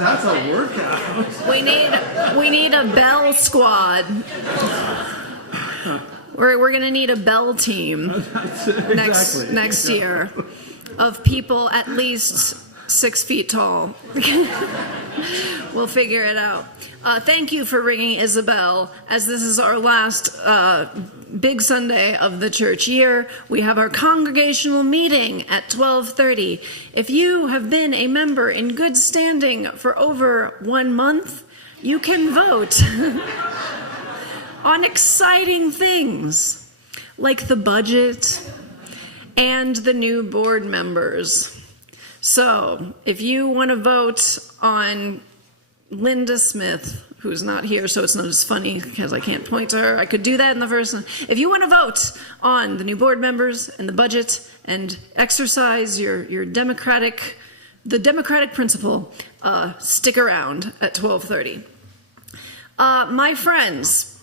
That's a workout. We need a bell squad. We're going to need a bell team next year of people at least 6 feet tall. We'll figure it out. Thank you for ringing Isabell. As this is our last big Sunday of the church year, we have our congregational meeting at 12:30. If you have been a member in good standing for over 1 month, you can vote on exciting things like the budget and the new board members. So if you want to vote on Linda Smith, who's not here, so it's not as funny because I can't point to her. I could do that in the first one. If you want to vote on the new board members and the budget and exercise the democratic principle, stick around at 12:30. My friends,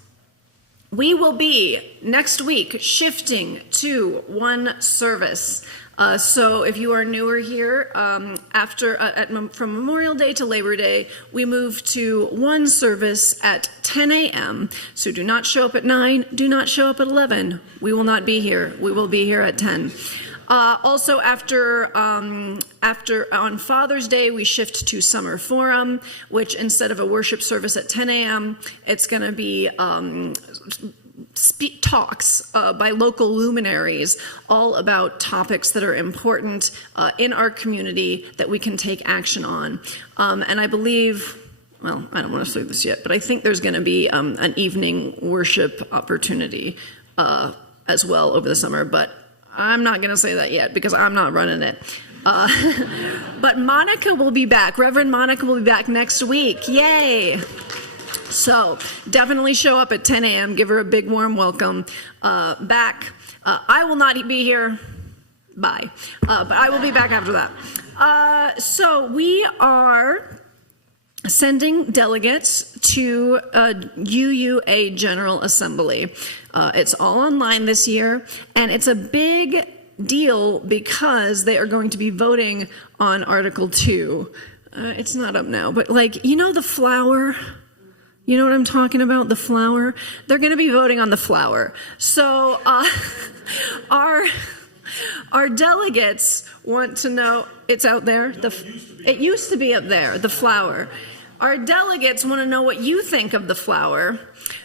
We will be next week shifting to one service. So if you are newer here, from Memorial Day to Labor Day, we move to one service at 10 a.m. So do not show up at 9, do not show up at 11. We will not be here. We will be here at 10. Also, after on Father's Day, we shift to Summer Forum, which instead of a worship service at 10 a.m., it's going to be talks by local luminaries, all about topics that are important in our community that we can take action on. And I believe, well, I don't want to say this yet, but I think there's going to be an evening worship opportunity as well over the summer, but I'm not going to say that yet because I'm not running it. But Monica will be back. Reverend Monica will be back next week. Yay! So definitely show up at 10 a.m. Give her a big warm welcome back. I will not be here. Bye. But I will be back after that. So we are sending delegates to UUA General Assembly. It's all online this year, and it's a big deal because they are going to be voting on Article 2. It's not up now, but the flower. You know what I'm talking about? The flower. They're going to be voting on the flower. So our delegates want to know. It's out there. It used to be up there. The flower. Our delegates want to know what you think of the flower.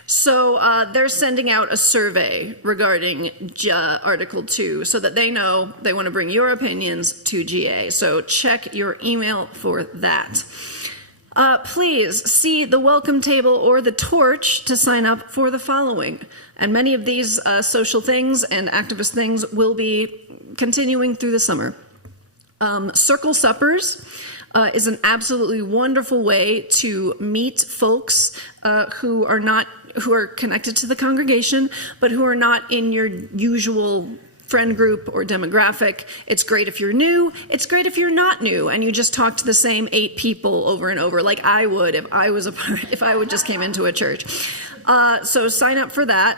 So they're sending out a survey regarding Article 2 so that they know they want to bring your opinions to GA. So check your email for that. Please see the welcome table or the torch to sign up for the following. And many of these social things and activist things will be continuing through the summer. Circle suppers is an absolutely wonderful way to meet folks who are connected to the congregation, but who are not in your usual friend group or demographic. It's great if you're new. It's great if you're not new and you just talk to the same 8 people over and over, like I would if I would just came into a church. So sign up for that.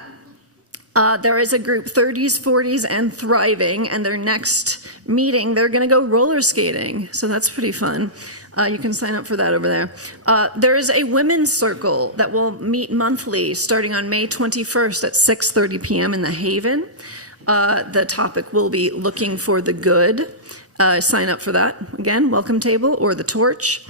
There is a group, 30s, 40s, and Thriving, and their next meeting, they're going to go roller skating. So that's pretty fun. You can sign up for that over there. There is a women's circle that will meet monthly starting on May 21st at 6:30 p.m. in the Haven. The topic will be looking for the good. Sign up for that. Again, welcome table or the torch.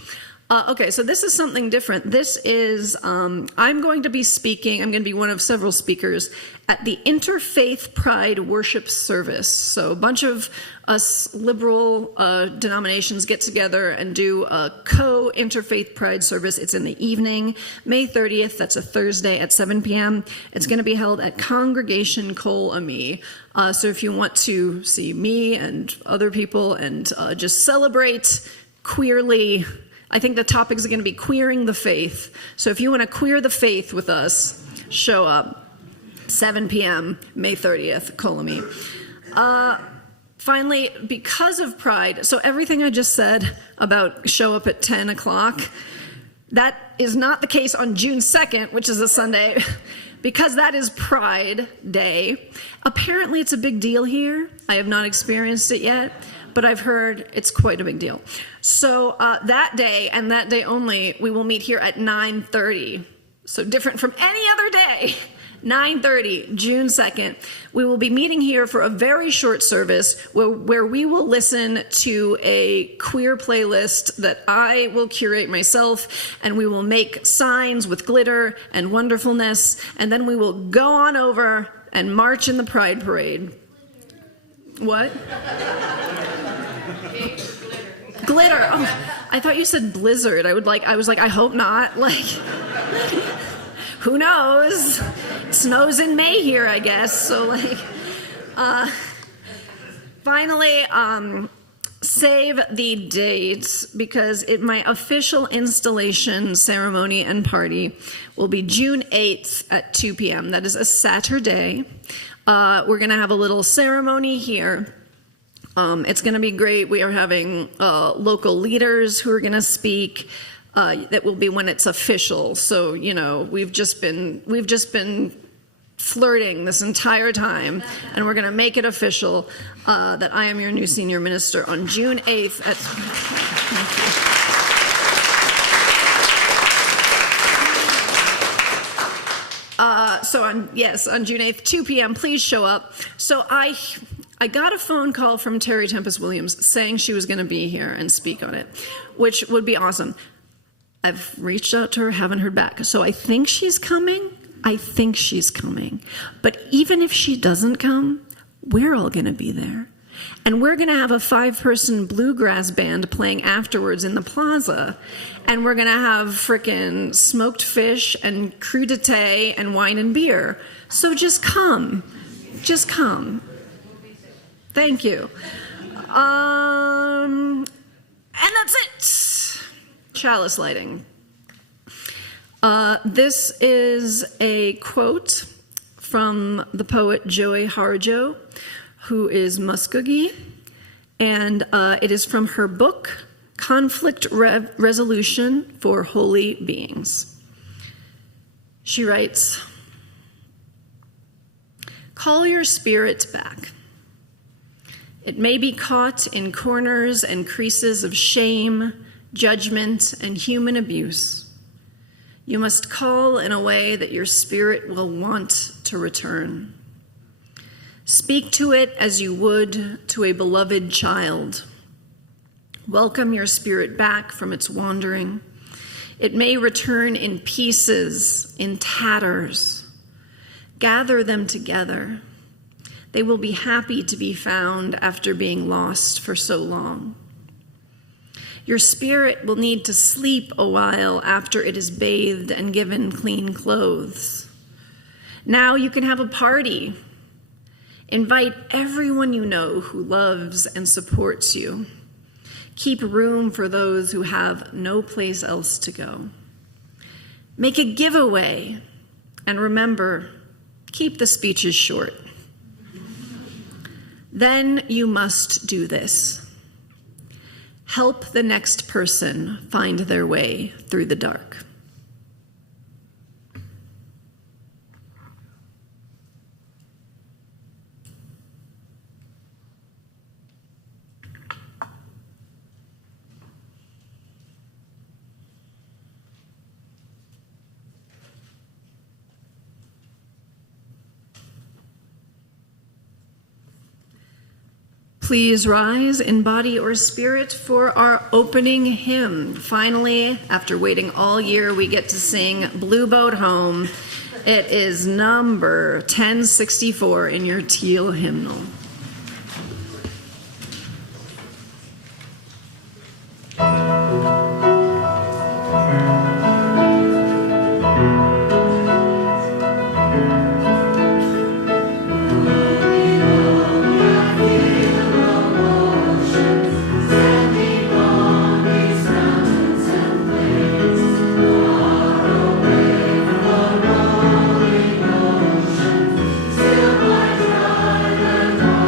Okay, so this is something different. This is, I'm going to be speaking, I'm going to be one of several speakers at the Interfaith Pride Worship Service. So a bunch of us liberal denominations get together and do a co-interfaith pride service. It's in the evening, May 30th, that's a Thursday at 7 p.m. It's going to be held at Congregation Kol Ami. So if you want to see me and other people and just celebrate queerly, I think the topics are going to be queering the faith. So if you want to queer the faith with us, show up. 7 p.m., May 30th, Kol Ami. Finally, because of Pride, so everything I just said about show up at 10 o'clock, that is not the case on June 2nd, which is a Sunday, because that is Pride Day. Apparently it's a big deal here. I have not experienced it yet, but I've heard it's quite a big deal. So that day, and that day only, we will meet here at 9:30. So different from any other day. 9:30, June 2nd. We will be meeting here for a very short service where we will listen to a queer playlist that I will curate myself, and we will make signs with glitter and wonderfulness, and then we will go on over and march in the Pride Parade. What? Glitter. Oh, I thought you said blizzard. I was like, I hope not. Like, who knows? It snows in May here, I guess. So, like, finally, save the dates because my official installation ceremony and party will be June 8th at 2 p.m. That is a Saturday. We're going to have a little ceremony here. It's going to be great. We are having local leaders who are going to speak. That will be when it's official. So, you know, we've just been flirting this entire time, and we're going to make it official that I am your new senior minister on June 8th at... on June 8th, 2 p.m., please show up. So I got a phone call from Terry Tempest Williams saying she was going to be here and speak on it, which would be awesome. I've reached out to her, haven't heard back. So I think she's coming. But even if she doesn't come, we're all going to be there. And we're going to have a 5-person bluegrass band playing afterwards in the plaza. And we're going to have frickin' smoked fish and crudité and wine and beer. So just come. Just come. Thank you. And that's it. Chalice lighting. This is a quote from the poet Joy Harjo, who is Muskogee, and it is from her book, Conflict Resolution for Holy Beings. She writes, "Call your spirit back. It may be caught in corners and creases of shame, judgment, and human abuse. You must call in a way that your spirit will want to return. Speak to it as you would to a beloved child. Welcome your spirit back from its wandering. It may return in pieces, in tatters. Gather them together. They will be happy to be found after being lost for so long. Your spirit will need to sleep a while after it is bathed and given clean clothes. Now you can have a party. Invite everyone you know who loves and supports you. Keep room for those who have no place else to go. Make a giveaway, and remember, keep the speeches short. Then you must do this. Help the next person find their way through the dark." Please rise in body or spirit for our opening hymn. Finally, after waiting all year, we get to sing Blue Boat Home. It is number 1064 in your teal hymnal. Still I try the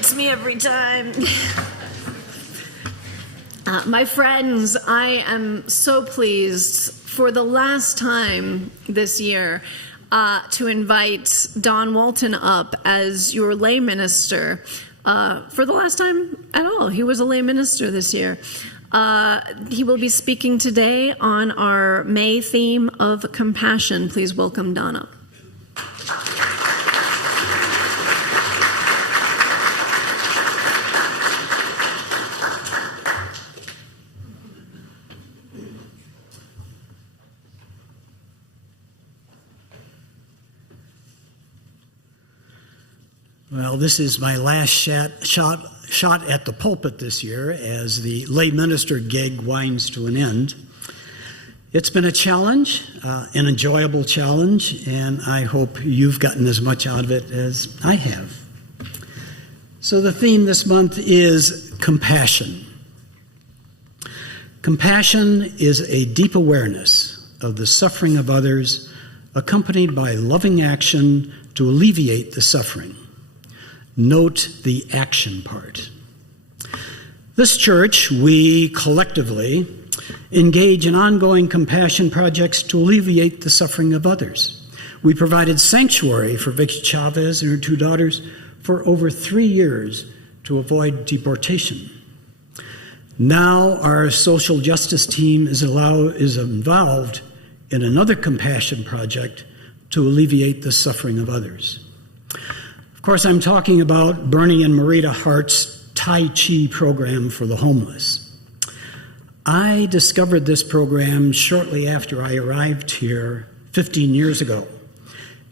gets me every time. My friends, I am so pleased for the last time this year to invite Don Walton up as your lay minister. For the last time at all. He was a lay minister this year. He will be speaking today on our May theme of compassion. Please welcome Don up. Well, this is my last shot at the pulpit this year as the lay minister gig winds to an end. It's been a challenge, an enjoyable challenge, and I hope you've gotten as much out of it as I have. So the theme this month is compassion. Compassion is a deep awareness of the suffering of others, accompanied by loving action to alleviate the suffering. Note the action part. This church, we collectively engage in ongoing compassion projects to alleviate the suffering of others. We provided sanctuary for Vicky Chavez and her 2 daughters for over 3 years to avoid deportation. Now our social justice team is involved in another compassion project to alleviate the suffering of others. Of course, I'm talking about Bernie and Marita Hart's Tai Chi program for the homeless. I discovered this program shortly after I arrived here 15 years ago,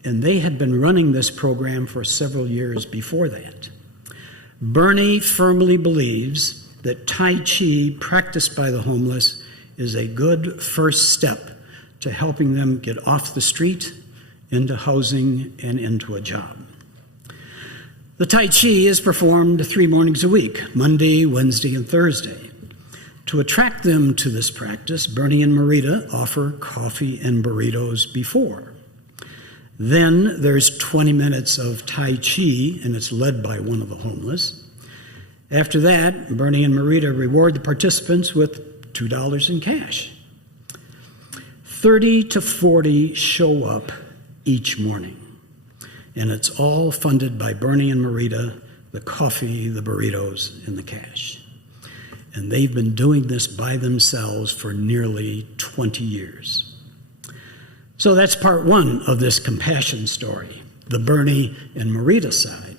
and they had been running this program for several years before that. Bernie firmly believes that Tai Chi practiced by the homeless is a good first step to helping them get off the street, into housing, and into a job. The Tai Chi is performed 3 mornings a week, Monday, Wednesday, and Thursday. To attract them to this practice, Bernie and Marita offer coffee and burritos before. Then there's 20 minutes of Tai Chi, and it's led by one of the homeless. After that, Bernie and Marita reward the participants with $2 in cash. 30 to 40 show up each morning. And it's all funded by Bernie and Marita, the coffee, the burritos, and the cash. And they've been doing this by themselves for nearly 20 years. So that's part 1 of this compassion story, the Bernie and Marita side.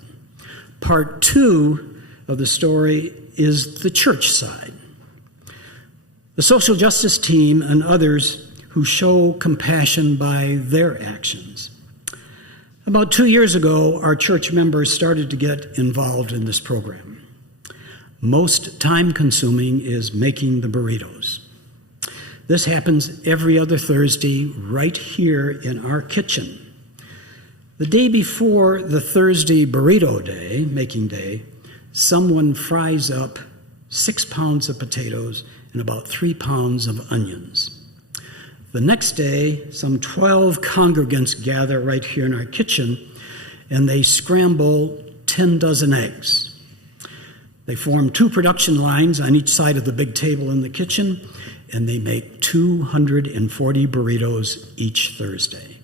Part 2 of the story is the church side. The social justice team and others who show compassion by their actions. About 2 years ago, our church members started to get involved in this program. Most time-consuming is making the burritos. This happens every other Thursday right here in our kitchen. The day before the Thursday burrito day, making day, someone fries up 6 pounds of potatoes and about 3 pounds of onions. The next day, some 12 congregants gather right here in our kitchen, and they scramble 10 dozen eggs. They form 2 production lines on each side of the big table in the kitchen, and they make 240 burritos each Thursday,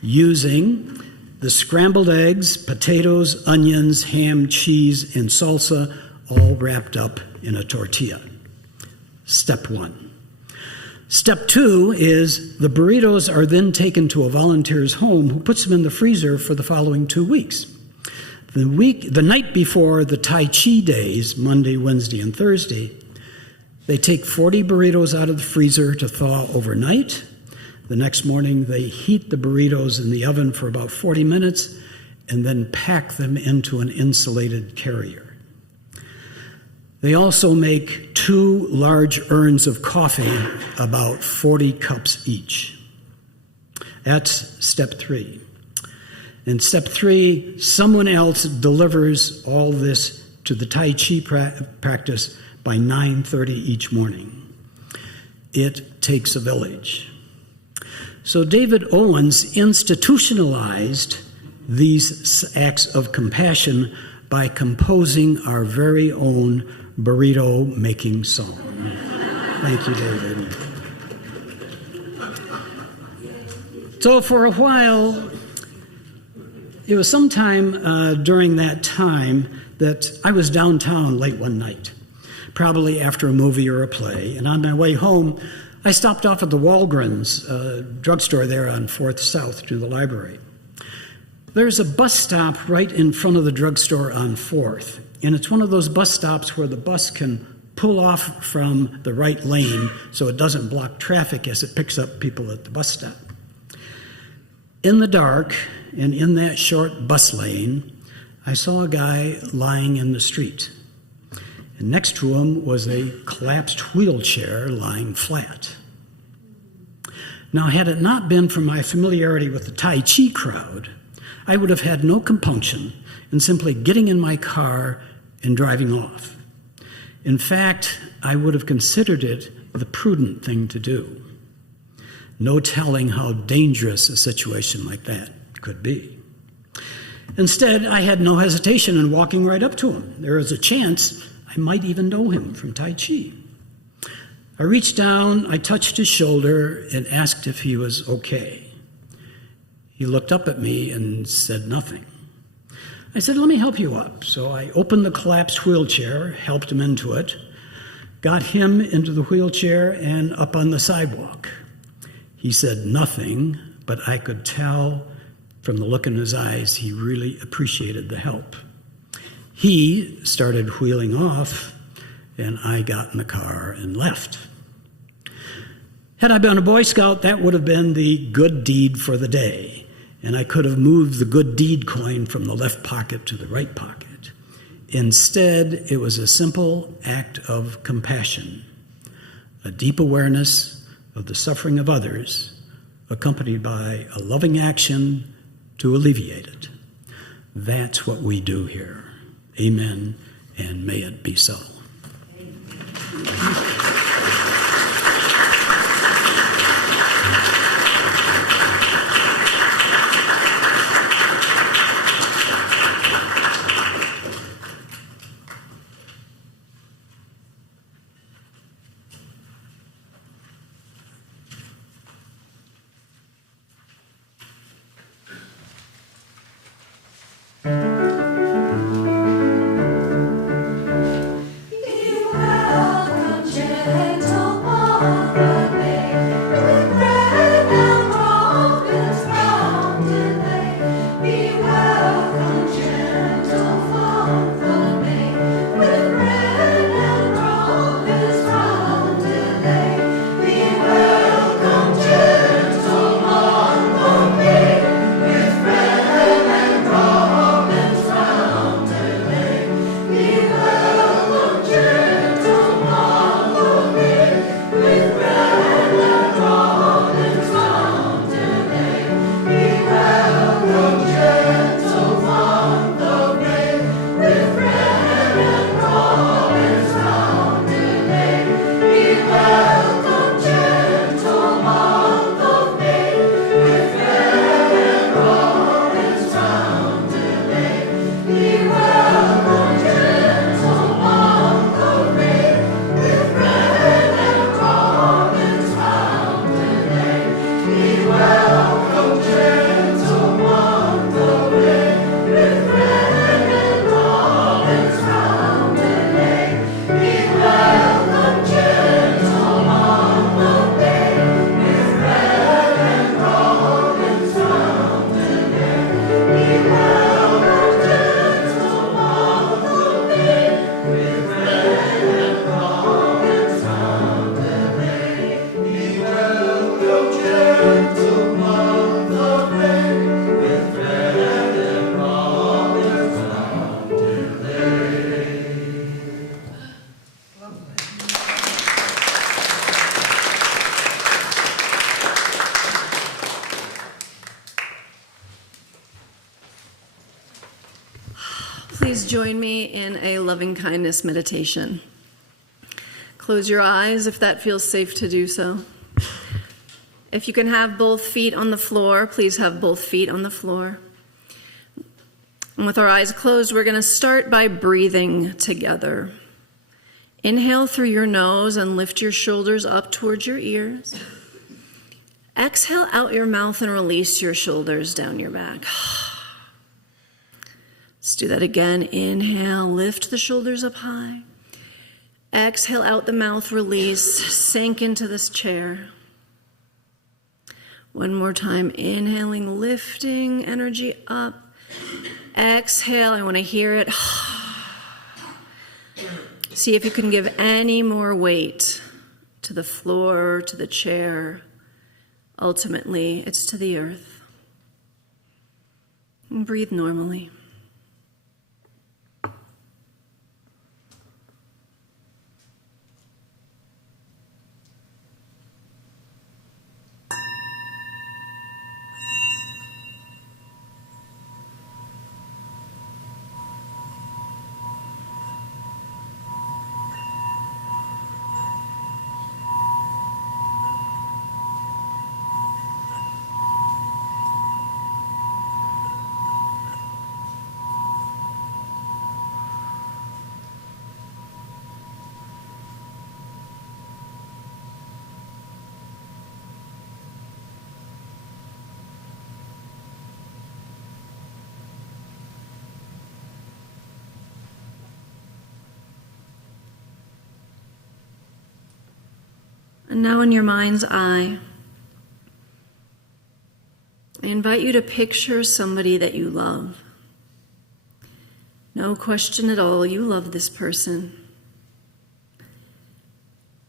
using the scrambled eggs, potatoes, onions, ham, cheese, and salsa, all wrapped up in a tortilla. Step 1. Step 2 is the burritos are then taken to a volunteer's home who puts them in the freezer for the following 2 weeks. The night before the Tai Chi days, Monday, Wednesday, and Thursday, they take 40 burritos out of the freezer to thaw overnight. The next morning, they heat the burritos in the oven for about 40 minutes and then pack them into an insulated carrier. They also make 2 large urns of coffee, about 40 cups each. That's step 3. In step 3, someone else delivers all this to the Tai Chi practice by 9:30 each morning. It takes a village. So David Owens institutionalized these acts of compassion by composing our very own burrito making song. Thank you, David. So for a while, it was sometime during that time that I was downtown late one night, probably after a movie or a play, and on my way home, I stopped off at the Walgreens drugstore there on 4th South to the library. There's a bus stop right in front of the drugstore on 4th, and it's one of those bus stops where the bus can pull off from the right lane so it doesn't block traffic as it picks up people at the bus stop. In the dark, and in that short bus lane, I saw a guy lying in the street. And next to him was a collapsed wheelchair lying flat. Now, had it not been for my familiarity with the Tai Chi crowd, I would have had no compunction in simply getting in my car and driving off. In fact, I would have considered it the prudent thing to do. No telling how dangerous a situation like that could be. Instead, I had no hesitation in walking right up to him. There was a chance I might even know him from Tai Chi. I reached down, I touched his shoulder, and asked if he was okay. He looked up at me and said nothing. I said, "Let me help you up." So I opened the collapsed wheelchair, helped him into it, got him into the wheelchair and up on the sidewalk. He said nothing, but I could tell from the look in his eyes he really appreciated the help. He started wheeling off, and I got in the car and left. Had I been a Boy Scout, that would have been the good deed for the day, and I could have moved the good deed coin from the left pocket to the right pocket. Instead, it was a simple act of compassion, a deep awareness of the suffering of others, accompanied by a loving action to alleviate it. That's what we do here. Amen, and may it be so. Please join me in a loving kindness meditation. Close your eyes if that feels safe to do so. If you can have both feet on the floor, please have both feet on the floor. And with our eyes closed, we're going to start by breathing together. Inhale through your nose and lift your shoulders up towards your ears. Exhale out your mouth and release your shoulders down your back. Let's do that again. Inhale, lift the shoulders up high. Exhale out the mouth, release, sink into this chair. One more time, inhaling, lifting energy up. Exhale, I want to hear it. See if you can give any more weight to the floor, to the chair. Ultimately, it's to the earth. And breathe normally. And now in your mind's eye, I invite you to picture somebody that you love. No question at all, you love this person.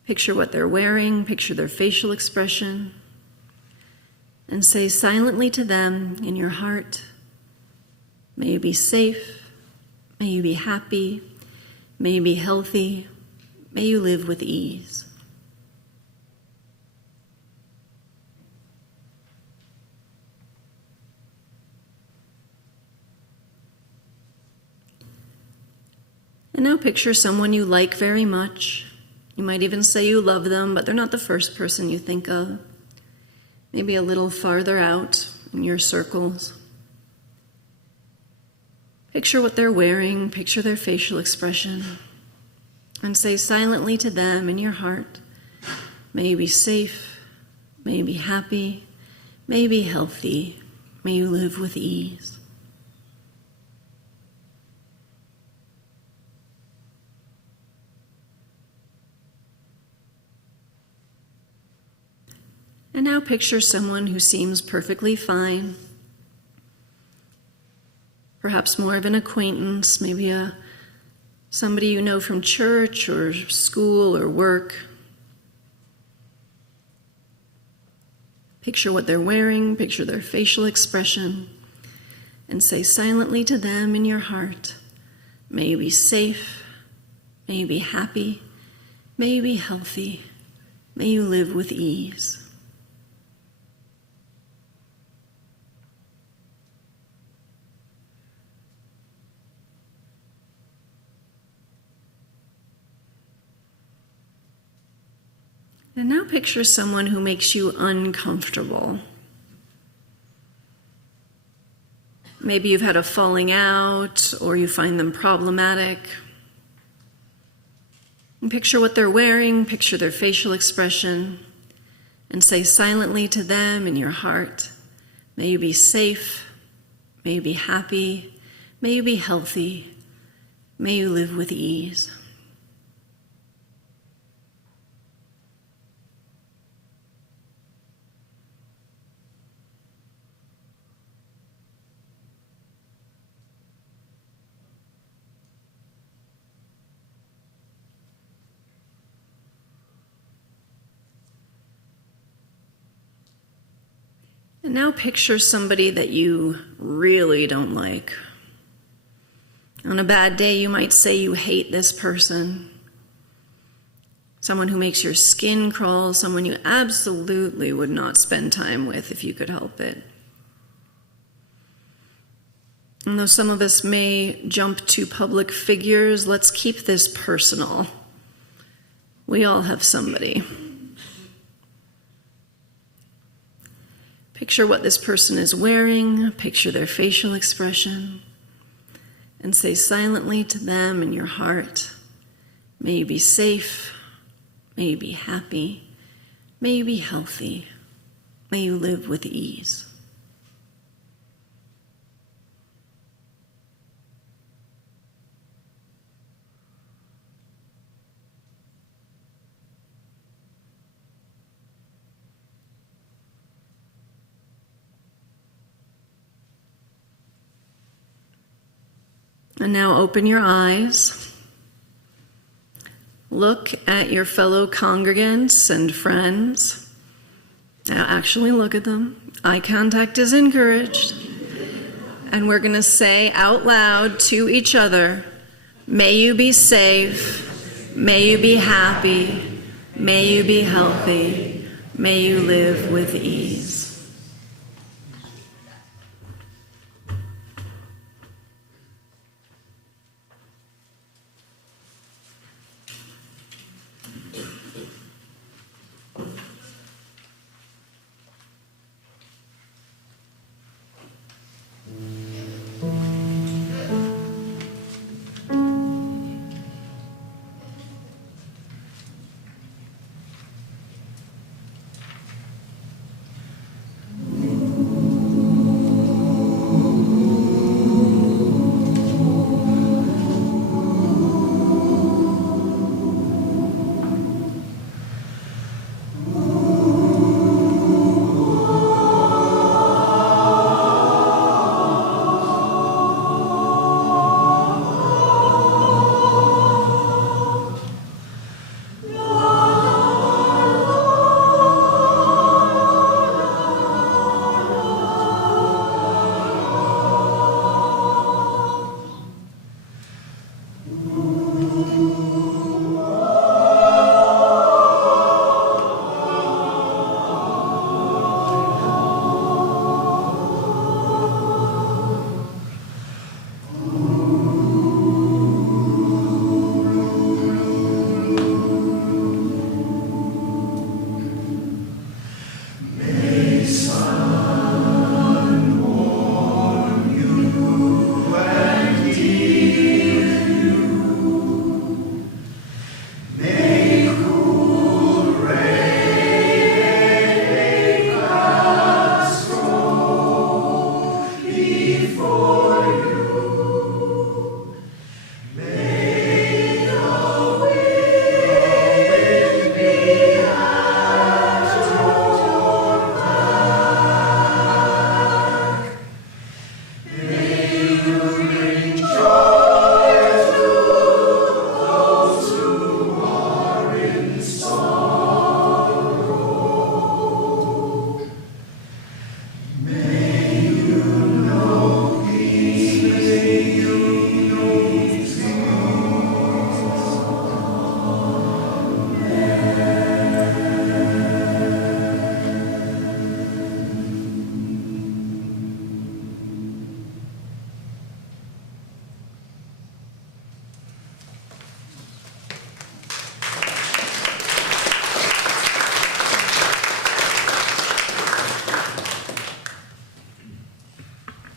Picture what they're wearing, picture their facial expression, and say silently to them in your heart, may you be safe, may you be happy, may you be healthy, may you live with ease. And now picture someone you like very much. You might even say you love them, but they're not the first person you think of. Maybe a little farther out in your circles. Picture what they're wearing, picture their facial expression, and say silently to them in your heart, may you be safe, may you be happy, may you be healthy, may you live with ease. And now picture someone who seems perfectly fine. Perhaps more of an acquaintance, maybe somebody you know from church or school or work. Picture what they're wearing, picture their facial expression, and say silently to them in your heart, may you be safe, may you be happy, may you be healthy, may you live with ease. And now picture someone who makes you uncomfortable. Maybe you've had a falling out or you find them problematic. And picture what they're wearing, picture their facial expression, and say silently to them in your heart, may you be safe, may you be happy, may you be healthy, may you live with ease. And now picture somebody that you really don't like. On a bad day, you might say you hate this person. Someone who makes your skin crawl, someone you absolutely would not spend time with if you could help it. And though some of us may jump to public figures, let's keep this personal. We all have somebody. Picture what this person is wearing, picture their facial expression, and say silently to them in your heart, may you be safe, may you be happy, may you be healthy, may you live with ease. And now open your eyes. Look at your fellow congregants and friends. Now actually look at them. Eye contact is encouraged. And we're going to say out loud to each other, may you be safe, may you be happy, may you be healthy, may you live with ease.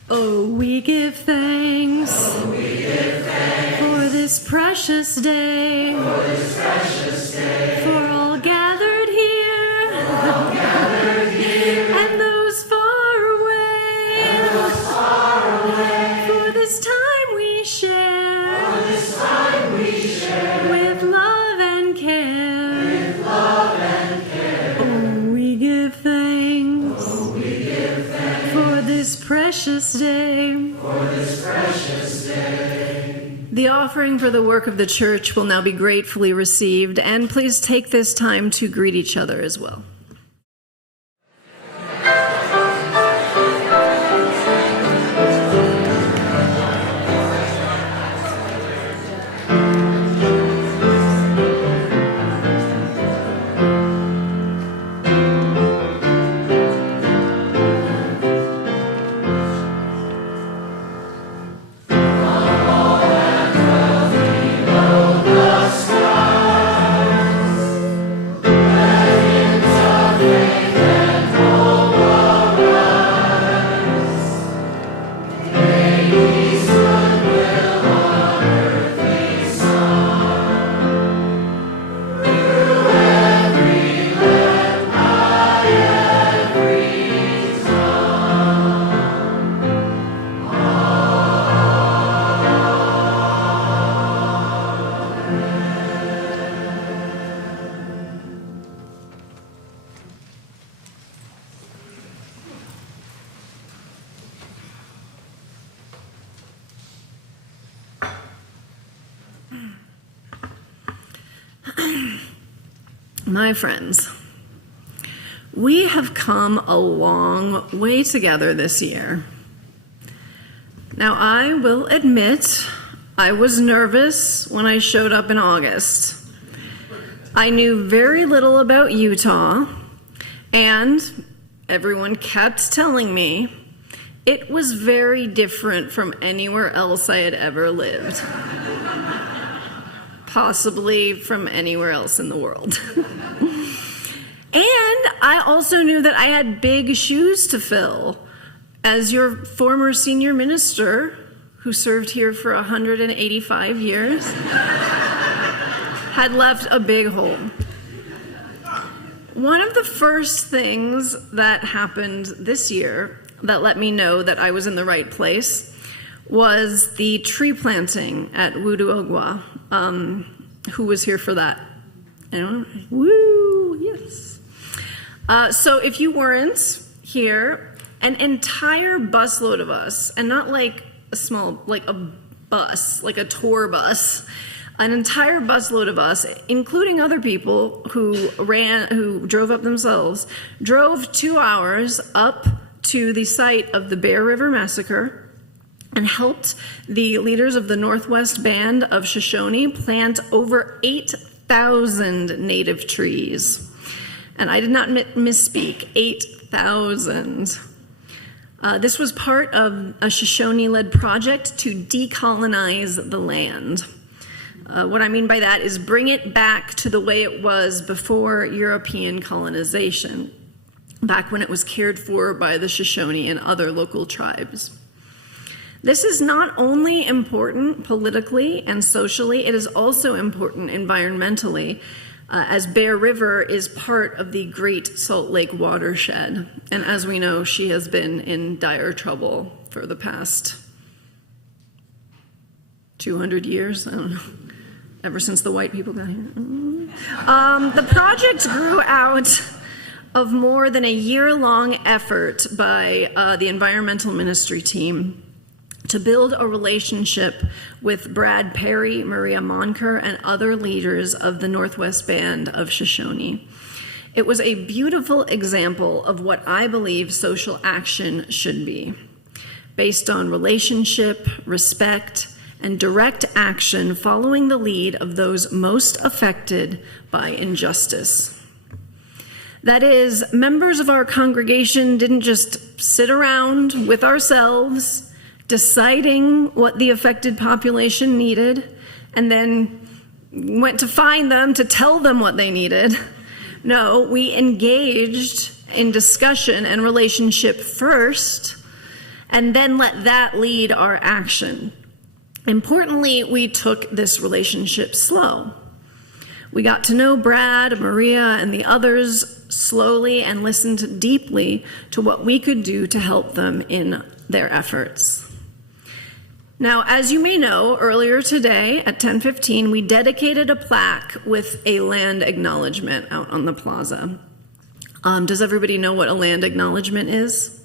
Oh, we give thanks, for this precious day, for all gathered here, and those far away, for this time we share, with love and care. Oh, we give thanks, for this precious day. The offering for the work of the church will now be gratefully received, and please take this time to greet each other as well. Let My friends, we have come a long way together this year. Now, I will admit, I was nervous when I showed up in August. I knew very little about Utah, and everyone kept telling me it was very different from anywhere else I had ever lived. Possibly from anywhere else in the world. And I also knew that I had big shoes to fill. As your former senior minister, who served here for 185 years, had left a big hole. One of the first things that happened this year that let me know that I was in the right place was the tree planting at Wuduogwa. Who was here for that? Anyone? Woo, yes. So if you weren't here, an entire busload of us, and not like a small, like a bus, like a tour bus, an entire busload of us, including other people who drove up themselves, drove 2 hours up to the site of the Bear River Massacre and helped the leaders of the Northwest Band of Shoshone plant over 8,000 native trees. And I did not misspeak, 8,000. This was part of a Shoshone-led project to decolonize the land. What I mean by that is bring it back to the way it was before European colonization, back when it was cared for by the Shoshone and other local tribes. This is not only important politically and socially, it is also important environmentally, as Bear River is part of the Great Salt Lake watershed. And as we know, she has been in dire trouble for the past 200 years, I don't know, ever since the white people got here. The project grew out of more than a year-long effort by the environmental ministry team to build a relationship with Brad Perry, Maria Monker, and other leaders of the Northwest Band of Shoshone. It was a beautiful example of what I believe social action should be, based on relationship, respect, and direct action following the lead of those most affected by injustice. That is, members of our congregation didn't just sit around with ourselves deciding what the affected population needed, and then went to find them to tell them what they needed. No, we engaged in discussion and relationship first, and then let that lead our action. Importantly, we took this relationship slow. We got to know Brad, Maria, and the others slowly and listened deeply to what we could do to help them in their efforts. Now, as you may know, earlier today at 10:15, we dedicated a plaque with a land acknowledgement out on the plaza. Does everybody know what a land acknowledgement is?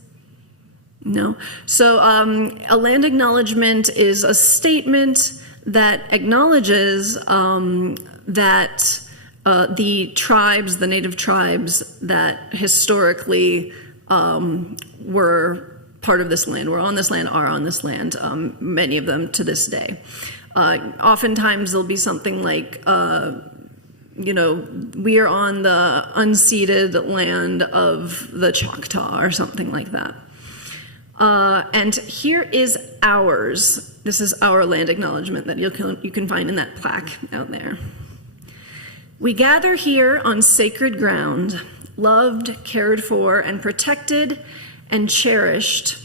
No? So a land acknowledgement is a statement that acknowledges that the tribes, the native tribes that historically were part of this land, were on this land, are on this land, many of them to this day. Oftentimes there'll be something like, we are on the unceded land of the Choctaw or something like that. And here is ours. This is our land acknowledgement that you can find in that plaque out there. We gather here on sacred ground, loved, cared for, and protected and cherished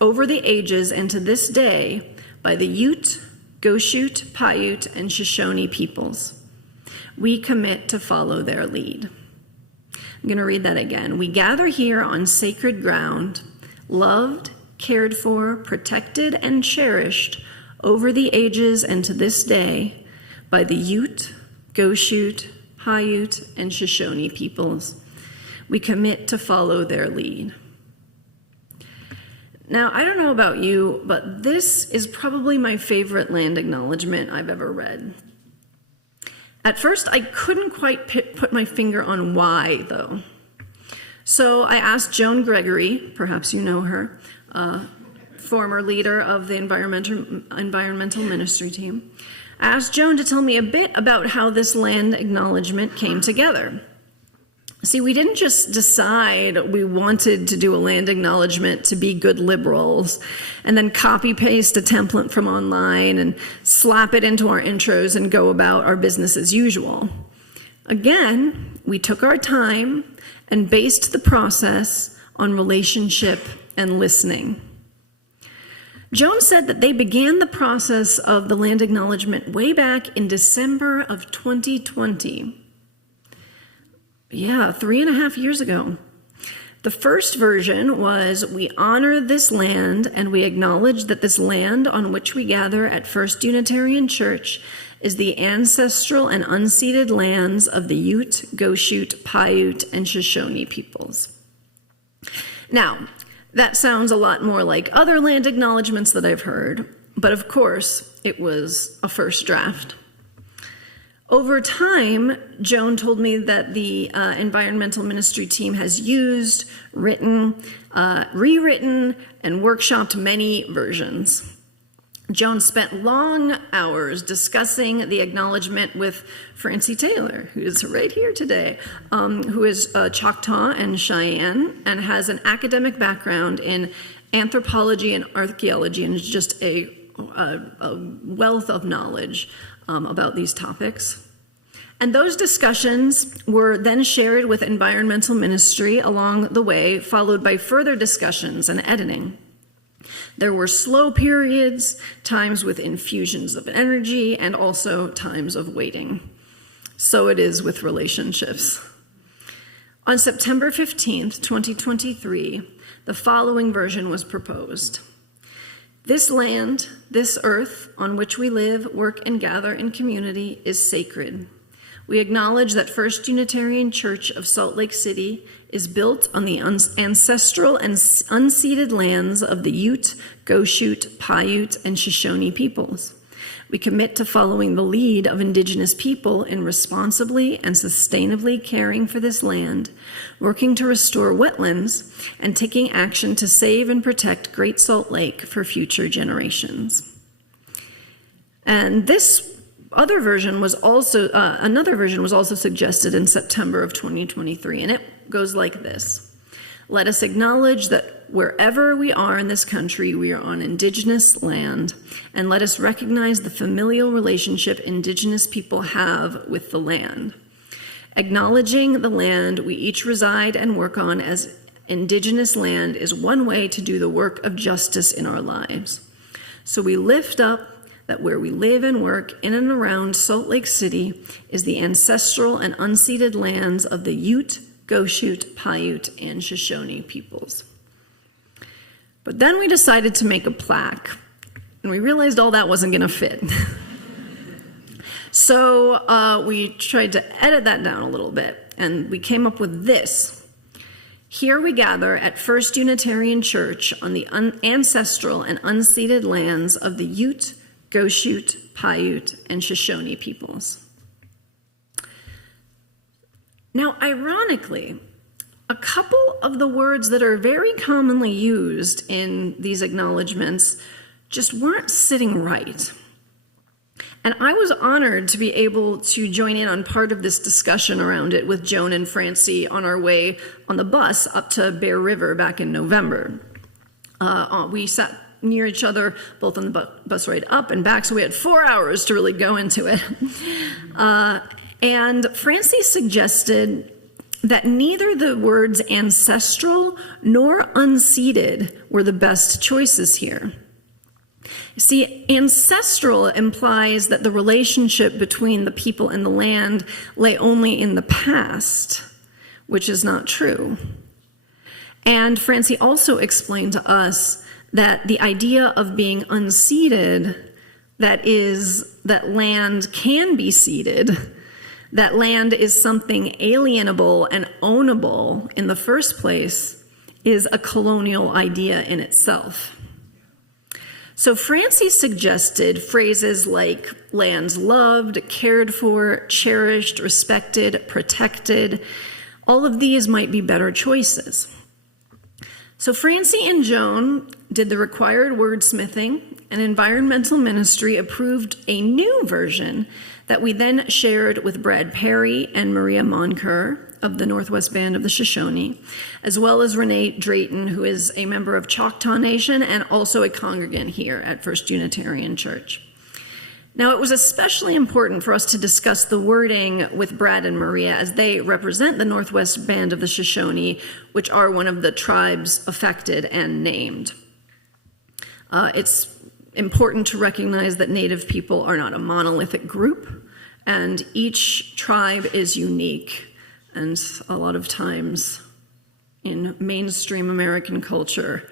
over the ages and to this day by the Ute, Goshute, Paiute, and Shoshone peoples. We commit to follow their lead. I'm going to read that again. We gather here on sacred ground, loved, cared for, protected, and cherished over the ages and to this day by the Ute, Goshute, Paiute, and Shoshone peoples. We commit to follow their lead. Now, I don't know about you, but this is probably my favorite land acknowledgement I've ever read. At first, I couldn't quite put my finger on why, though. So I asked Joan Gregory, perhaps you know her, former leader of the environmental ministry team. I asked Joan to tell me a bit about how this land acknowledgement came together. See, we didn't just decide we wanted to do a land acknowledgement to be good liberals and then copy-paste a template from online and slap it into our intros and go about our business as usual. Again, we took our time and based the process on relationship and listening. Joan said that they began the process of the land acknowledgement way back in December of 2020. Yeah, 3.5 years ago. The first version was, we honor this land and we acknowledge that this land on which we gather at First Unitarian Church is the ancestral and unceded lands of the Ute, Goshute, Paiute, and Shoshone peoples. Now, that sounds a lot more like other land acknowledgements that I've heard, but of course, it was a first draft. Over time, Joan told me that the environmental ministry team has used, written, rewritten, and workshopped many versions. Joan spent long hours discussing the acknowledgement with Francie Taylor, who is right here today, who is Choctaw and Cheyenne and has an academic background in anthropology and archaeology and is just a wealth of knowledge about these topics. And those discussions were then shared with environmental ministry along the way, followed by further discussions and editing. There were slow periods, times with infusions of energy, and also times of waiting. So it is with relationships. On September 15th, 2023, the following version was proposed. This land, this earth on which we live, work, and gather in community is sacred. We acknowledge that First Unitarian Church of Salt Lake City is built on the ancestral and unceded lands of the Ute, Goshute, Paiute, and Shoshone peoples. We commit to following the lead of Indigenous people in responsibly and sustainably caring for this land, working to restore wetlands, and taking action to save and protect Great Salt Lake for future generations. And this other version was also, another version was also suggested in September of 2023, and it goes like this. Let us acknowledge that wherever we are in this country, we are on Indigenous land, and let us recognize the familial relationship Indigenous people have with the land. Acknowledging the land we each reside and work on as Indigenous land is one way to do the work of justice in our lives. So we lift up that where we live and work in and around Salt Lake City is the ancestral and unceded lands of the Ute, Goshute, Paiute, and Shoshone peoples. But then we decided to make a plaque, and we realized all that wasn't going to fit. So we tried to edit that down a little bit, and we came up with this. Here we gather at First Unitarian Church on the ancestral and unceded lands of the Ute, Goshute, Paiute, and Shoshone peoples. Now, ironically, a couple of the words that are very commonly used in these acknowledgements just weren't sitting right. And I was honored to be able to join in on part of this discussion around it with Joan and Francie on our way on the bus up to Bear River back in November. We sat near each other, both on the bus ride up and back, so we had 4 hours to really go into it. And Francie suggested that neither the words ancestral nor unceded were the best choices here. See, ancestral implies that the relationship between the people and the land lay only in the past, which is not true. And Francie also explained to us that the idea of being unceded, that is, that land can be ceded, that land is something alienable and ownable in the first place, is a colonial idea in itself. So Francie suggested phrases like lands loved, cared for, cherished, respected, protected. All of these might be better choices. So Francie and Joan did the required wordsmithing, and Environmental Ministry approved a new version that we then shared with Brad Perry and Maria Monker of the Northwest Band of the Shoshone, as well as Renee Drayton, who is a member of Choctaw Nation and also a congregant here at First Unitarian Church. Now, it was especially important for us to discuss the wording with Brad and Maria as they represent the Northwest Band of the Shoshone, which are one of the tribes affected and named. It's important to recognize that Native people are not a monolithic group, and each tribe is unique. And a lot of times in mainstream American culture,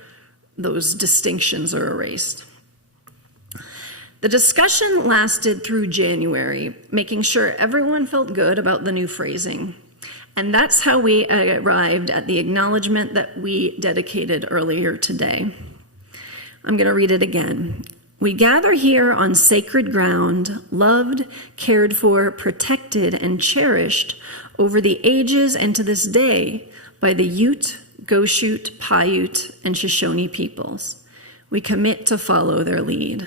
those distinctions are erased. The discussion lasted through January, making sure everyone felt good about the new phrasing. And that's how we arrived at the acknowledgment that we dedicated earlier today. I'm going to read it again. We gather here on sacred ground, loved, cared for, protected, and cherished over the ages and to this day by the Ute, Goshute, Paiute, and Shoshone peoples. We commit to follow their lead.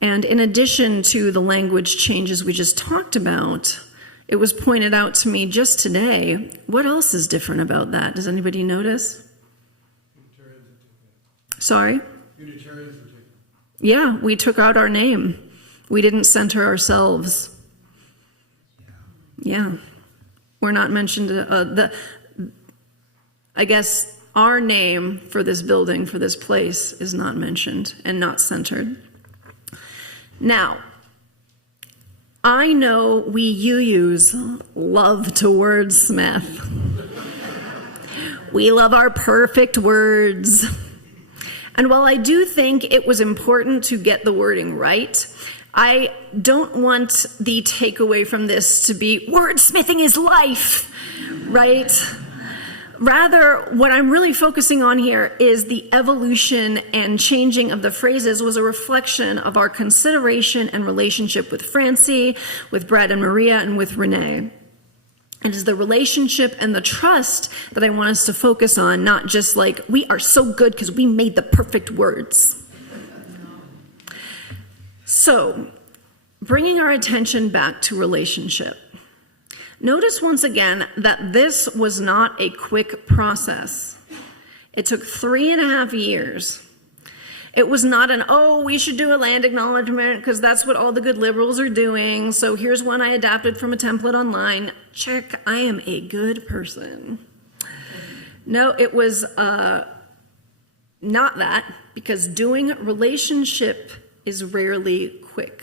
And in addition to the language changes we just talked about, it was pointed out to me just today, what else is different about that? Does anybody notice? Sorry? Unitarians were taken. Yeah, we took out our name. We didn't center ourselves. Yeah. We're not mentioned. I guess our name for this building, for this place, is not mentioned and not centered. Now, I know we UUs love to wordsmith. We love our perfect words. And while I do think it was important to get the wording right, I don't want the takeaway from this to be wordsmithing is life, right? Rather, what I'm really focusing on here is the evolution and changing of the phrases was a reflection of our consideration and relationship with Francie, with Brad and Maria, and with Renee. It is the relationship and the trust that I want us to focus on, not just like, we are so good because we made the perfect words. So, bringing our attention back to relationship. Notice once again that this was not a quick process. It took 3.5 years. It was not we should do a land acknowledgement because that's what all the good liberals are doing. So here's one I adapted from a template online. Check, I am a good person. No, it was not that, because doing relationship is rarely quick.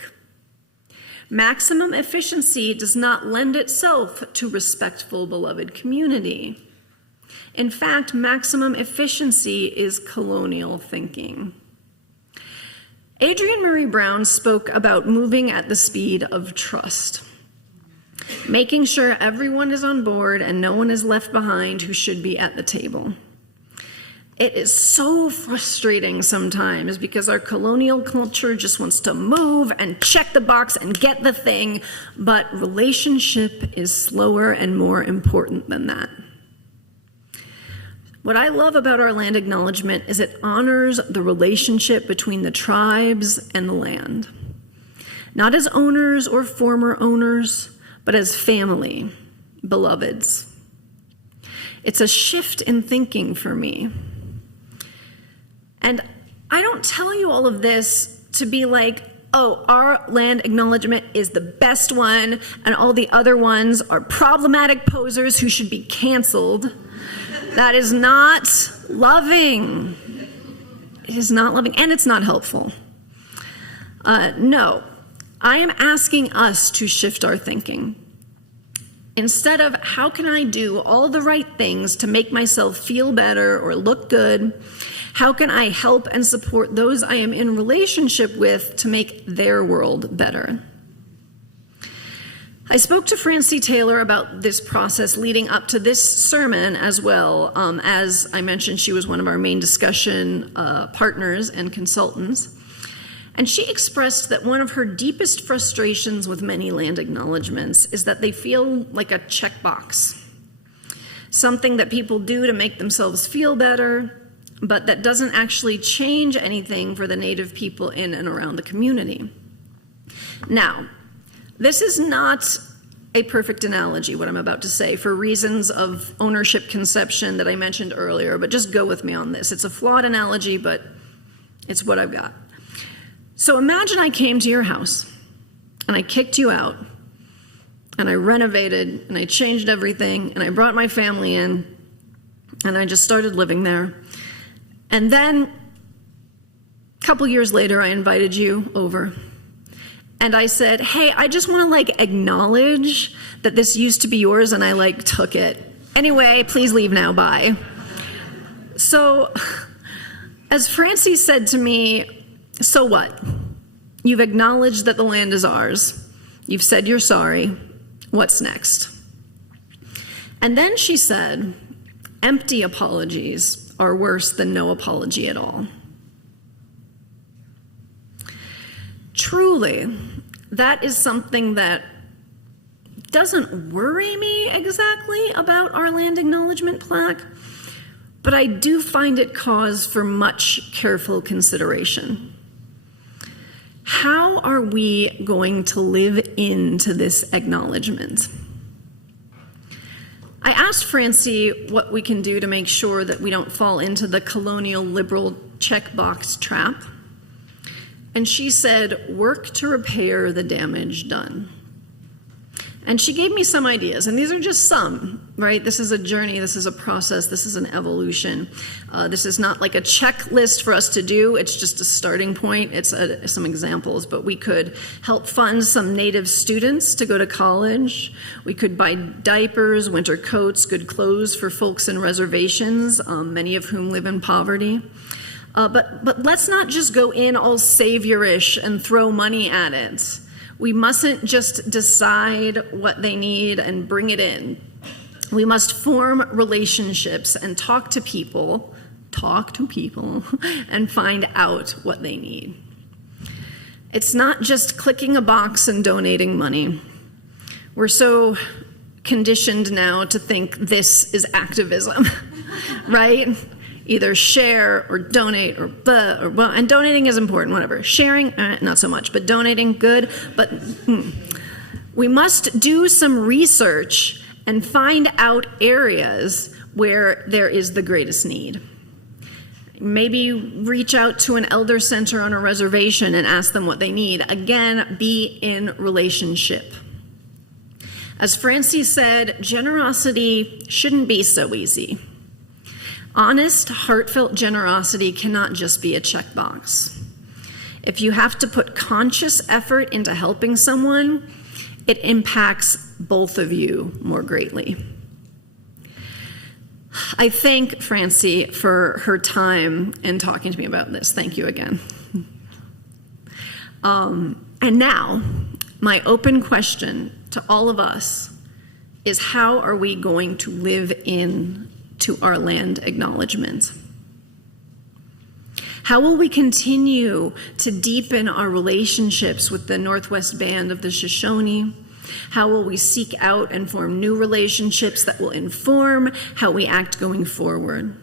Maximum efficiency does not lend itself to respectful, beloved community. In fact, maximum efficiency is colonial thinking. Adrienne Marie Brown spoke about moving at the speed of trust, making sure everyone is on board and no one is left behind who should be at the table. It is so frustrating sometimes because our colonial culture just wants to move and check the box and get the thing, but relationship is slower and more important than that. What I love about our land acknowledgement is it honors the relationship between the tribes and the land. Not as owners or former owners, but as family, beloveds. It's a shift in thinking for me. And I don't tell you all of this to be like, oh, our land acknowledgement is the best one, and all the other ones are problematic posers who should be canceled. That is not loving. It is not loving, and it's not helpful. No, I am asking us to shift our thinking. Instead of, how can I do all the right things to make myself feel better or look good, how can I help and support those I am in relationship with to make their world better? I spoke to Francie Taylor about this process leading up to this sermon as well. As I mentioned, she was one of our main discussion partners and consultants. And she expressed that one of her deepest frustrations with many land acknowledgements is that they feel like a checkbox, something that people do to make themselves feel better, but that doesn't actually change anything for the Native people in and around the community. Now, this is not a perfect analogy, what I'm about to say, for reasons of ownership conception that I mentioned earlier, but just go with me on this. It's a flawed analogy, but it's what I've got. So imagine I came to your house and I kicked you out and I renovated and I changed everything and I brought my family in and I just started living there. And then a couple years later, I invited you over and I said, hey, I just want to acknowledge that this used to be yours and I took it. Anyway, please leave now, bye. So as Francie said to me, so what? You've acknowledged that the land is ours. You've said you're sorry. What's next? And then she said, empty apologies are worse than no apology at all. Truly, that is something that doesn't worry me exactly about our land acknowledgement plaque, but I do find it cause for much careful consideration. How are we going to live into this acknowledgement? I asked Francie what we can do to make sure that we don't fall into the colonial liberal checkbox trap. And she said, work to repair the damage done. And she gave me some ideas, and these are just some, right? This is a journey, this is a process, this is an evolution. This is not like a checklist for us to do, it's just a starting point. It's some examples, but we could help fund some Native students to go to college. We could buy diapers, winter coats, good clothes for folks in reservations, many of whom live in poverty. But let's not just go in all savior-ish and throw money at it. We mustn't just decide what they need and bring it in. We must form relationships and talk to people, and find out what they need. It's not just clicking a box and donating money. We're so conditioned now to think this is activism, right? Either share or donate or well, and donating is important, whatever. Sharing, not so much, but donating, good. But we must do some research and find out areas where there is the greatest need. Maybe reach out to an elder center on a reservation and ask them what they need. Again, be in relationship. As Francie said, generosity shouldn't be so easy. Honest, heartfelt generosity cannot just be a checkbox. If you have to put conscious effort into helping someone, it impacts both of you more greatly. I thank Francie for her time in talking to me about this. Thank you again. And now, my open question to all of us is, how are we going to live in to our land acknowledgement? How will we continue to deepen our relationships with the Northwest Band of the Shoshone? How will we seek out and form new relationships that will inform how we act going forward?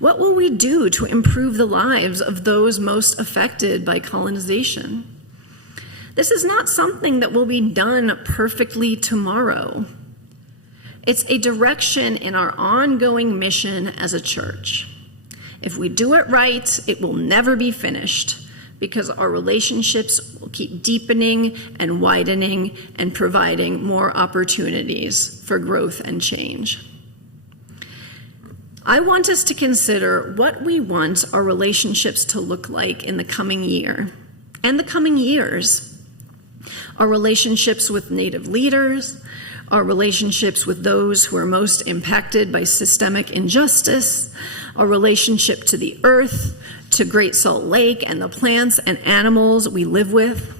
What will we do to improve the lives of those most affected by colonization? This is not something that will be done perfectly tomorrow. It's a direction in our ongoing mission as a church. If we do it right, it will never be finished, because our relationships will keep deepening and widening and providing more opportunities for growth and change. I want us to consider what we want our relationships to look like in the coming year and the coming years. Our relationships with Native leaders, our relationships with those who are most impacted by systemic injustice, our relationship to the earth, to Great Salt Lake and the plants and animals we live with,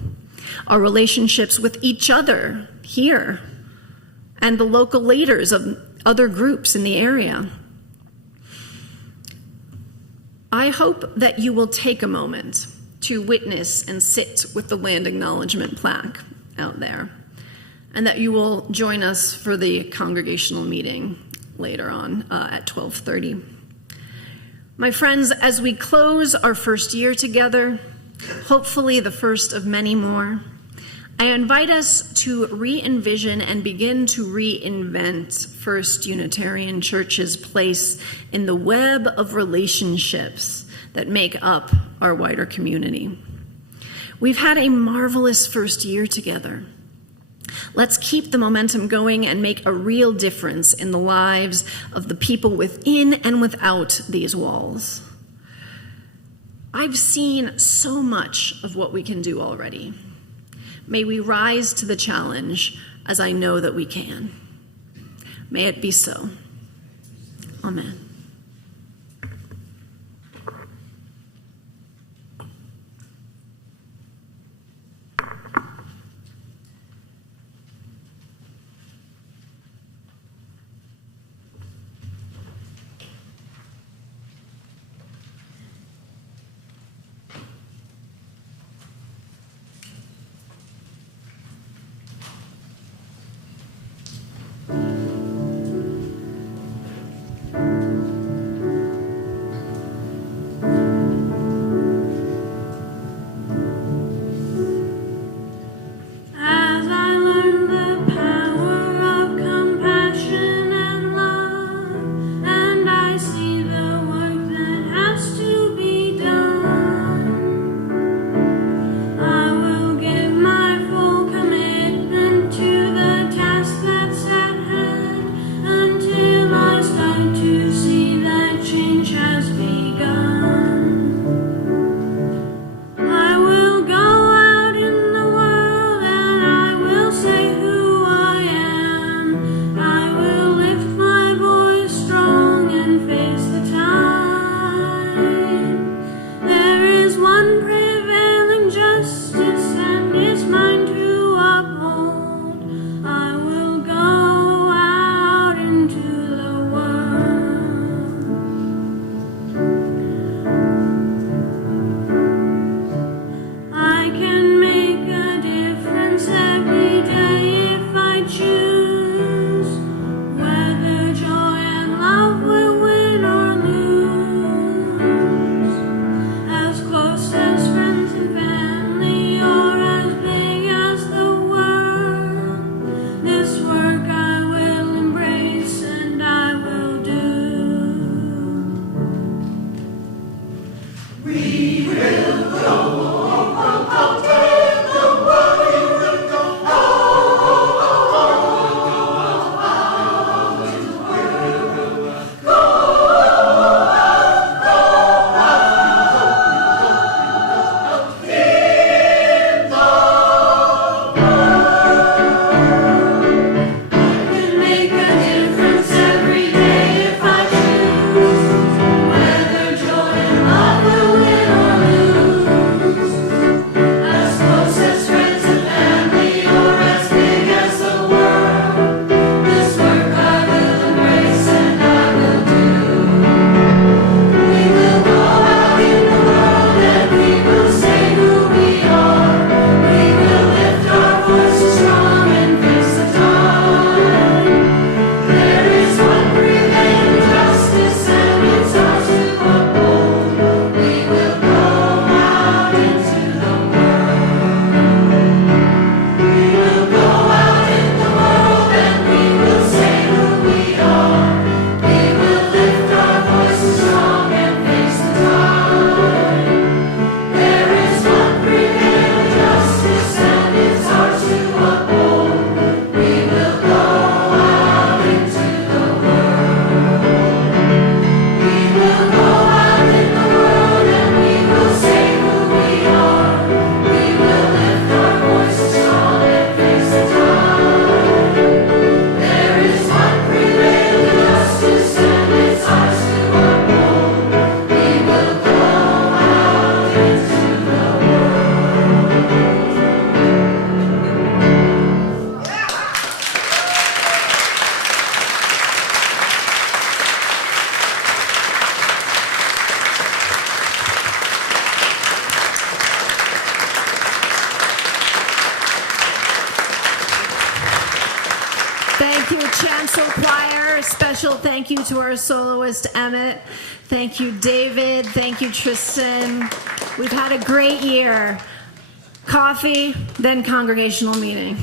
our relationships with each other here and the local leaders of other groups in the area. I hope that you will take a moment to witness and sit with the land acknowledgement plaque out there, and that you will join us for the congregational meeting later on at 12:30. My friends, as we close our first year together, hopefully the first of many more, I invite us to re-envision and begin to reinvent First Unitarian Church's place in the web of relationships that make up our wider community. We've had a marvelous first year together. Let's keep the momentum going and make a real difference in the lives of the people within and without these walls. I've seen so much of what we can do already. May we rise to the challenge, as I know that we can. May it be so. Amen. Chancel Choir. Special thank you to our soloist, Emmett. Thank you, David. Thank you, Tristan. We've had a great year. Coffee, then congregational meeting.